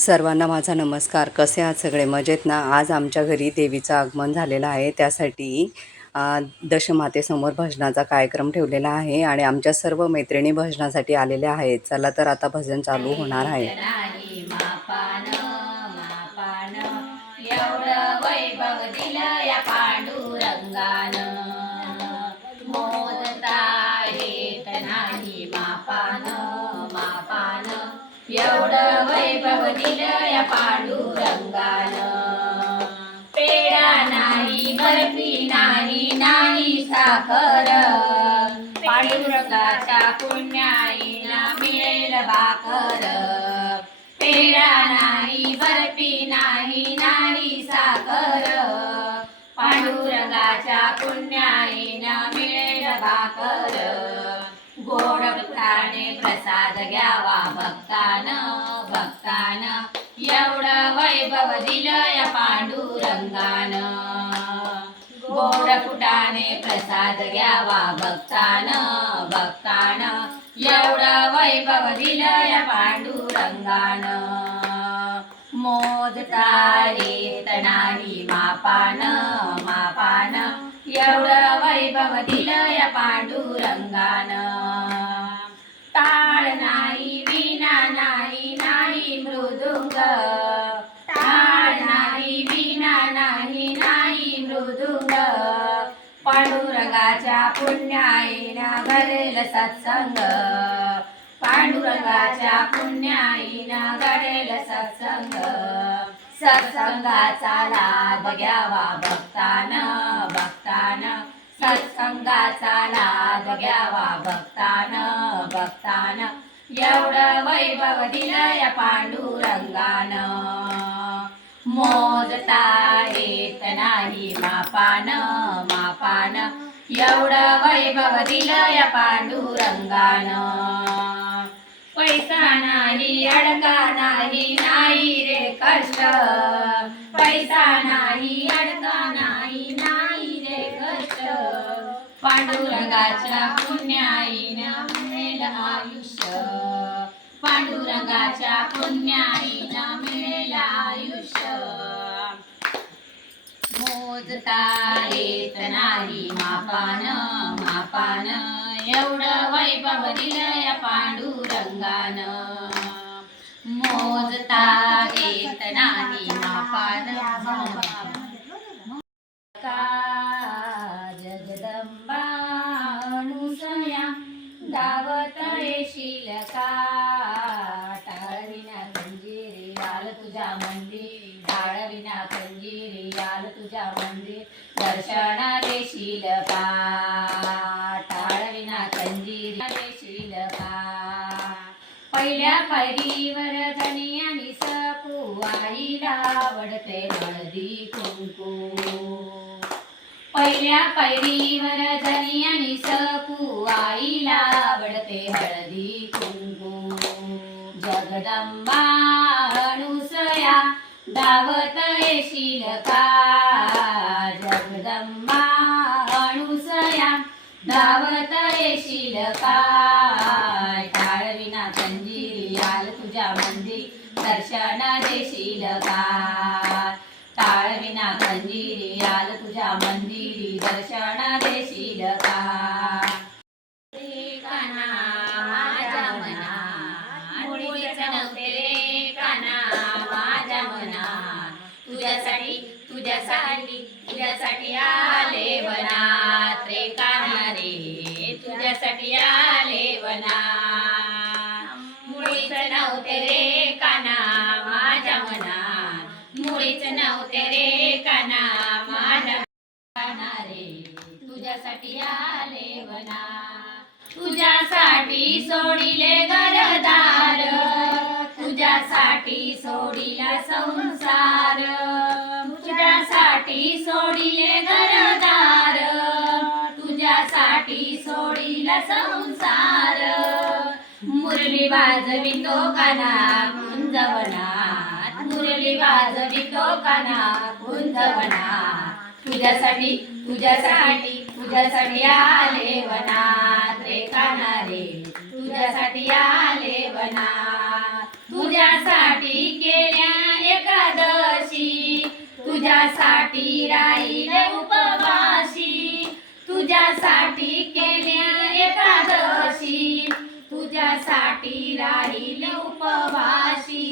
सर्वांना माझा नमस्कार. कसे आहात सगळे? मजेत ना? आज आमच्या घरी देवीचं आगमन झालेलं आहे. त्यासाठी दशमातेसमोर भजनाचा कार्यक्रम ठेवलेला आहे आणि आमच्या सर्व मैत्रिणी भजनासाठी आलेल्या आहेत. चला तर आता भजन चालू होणार आहे. एवढं वैभव दिलं या पांडुरंगानं, मोजता येत नाही मापान एवढं वैभव दिलं या पांडुरंगानं. पेढा नाही, बर्फी नाही, नाही साखर, पांडुरंगाच्या पुण्याईला मिळेल भाकर. पेढा नाही, बर्फी नाही, नाही साखर, पांडुरंगाच्या पुण्याईला मिळेल भाकर. गोड भक्ताने प्रसाद घ्यावा भक्तान एवढं वैभव दिलं या पांडुरंगानं. गोड फुटाने प्रसाद घ्यावा भक्तान एवढं वैभव दिलं या पांडुरंगानं. मोजता येत नाही मापान एवढं वैभव दिलं या पांडुरंगानं. टाळ नाही, वीणा नाही, नाही मृदुंग, टाळ नाही, वीणा नाही, नाही मृदुंग, पांडुरंगाच्या पुण्याईना घडेल सत्संग, पांडुरंगाच्या पुण्याईना घडेल सत्संग. सत्संगाचा लाभ घ्यावा भक्तान सत्संगाचा लाभ घ्यावा भक्तान एवढं वैभव दिलं या पांडुरंगानं. मोजता येत नाही मापान एवढं वैभव दिलं या पांडुरंगानं. पैसा नाही, अडका नाही, नाही रे कष्ट, पैसा नाही, अडका नाही, नाही रे कष्ट, पांडुरंगाच्या पुण्याईनं मिळेल आयुष्य, पांडुरंगाच्या पुण्याईनं मिळेल आयुष्य. मोजता येत नाही मापान एवढं वैभव दिलं या पांडुरंगानं. मोजता येत नाही मापान जगदंबा अनुसया दावत येशील का. टाळविना खंजीरी आल तुझ्या मंदिरी, टाळविना खंजीरी आल तुझ्या मंदिर, दर्शन देशील का. टाळविना खंजीरी देशील का. पहिल्या पायरीवर धनी आणि सकू, आईला आवडते हळदी कुंकू. पहिल्या पायरीवर धनी आणि सकू, आईला आवडते हळदी कुंकू. जगदंबा अनुसया दावत येशील का. जगदंबा अनुसया दावत येशील का. टाळविना खंजीरी आल तुझ्या मंदिर, दर्शन देशील का. टाळविना खंजीरी आल तुझ्या मंदिरी, दर्शन देशील का. काना माझ्या मना, मुळीच नव्हते रे काना माझ्या मना, तुझ्यासाठी तुझ्यासाठी तुझ्यासाठी आले वनात रे काना रे, तुझ्यासाठी आले वनात. मुळीच नव्हते रे काना माझ्या मना, मुळीच नव्हते रे काना माझ्या काना रे, तुझ्यासाठी आले वना. तुझ्यासाठी सोडिले घरदार, तुझ्यासाठी सोडिला संसार, तुझ्यासाठी सोडिले घरदार, तुझ्यासाठी सोडिला संसार. मुरली वाजवितो काना कुंजवनात, मुरली वाजवितो काना कुंजवनात. तुझ्यासाठी तुझ्यासाठी तुझ्यासाठी आले वनात रे काना रे, तुझ्यासाठी आले वनात. तुझ्यासाठी केले तुझ्यासाठी राहील उपवासी, तुझ्यासाठी केल्या एकादशी, तुझ्यासाठी राहील उपवासी.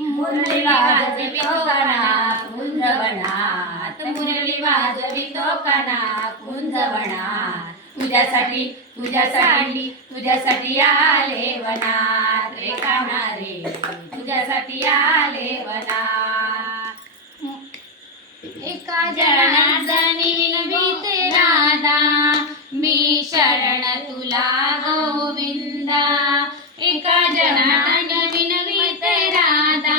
मुरली वाजवितो काना कुंजवनात, मुरली वाजवितो काना कुंजवनात. तुझ्यासाठी तुझ्यासाठी तुझ्यासाठी आले वनात रे काना रे, तुझ्यासाठी आले वनात. एका जनात जनीन भीते राधा, मी शरण तुला गोविंदा. एका जनात विनवीत राधा,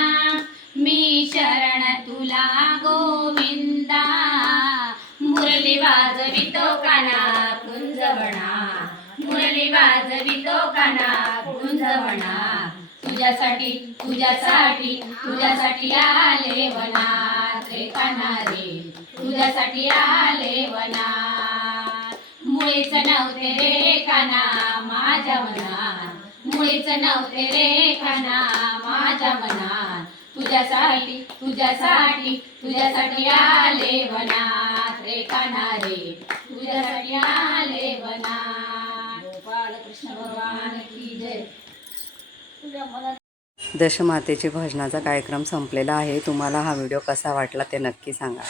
मी शरण तुला गोविंदा. मुरली वाजवितो काना कुंजवना, मुरली वाजवितो काना कुंजवना. तुझ्यासाठी तुझ्यासाठी तुझ्यासाठी आले वनात रे काना रे, तुझ्यासाठी आले वनात. मुळीच नव्हते रे काना माझ्या मनात, मुळीच नव्हते रे काना माझ्या मनात. तुझ्यासाठी तुझ्यासाठी तुझ्यासाठी आले वनात रे काना रे, तुझ्यासाठी आले वनात. गोपाळ कृष्ण भगवान की जय. दशमातेचे भजनाचा कार्यक्रम संपलेला आहे. तुम्हाला हा व्हिडिओ कसा वाटला ते नक्की सांगा.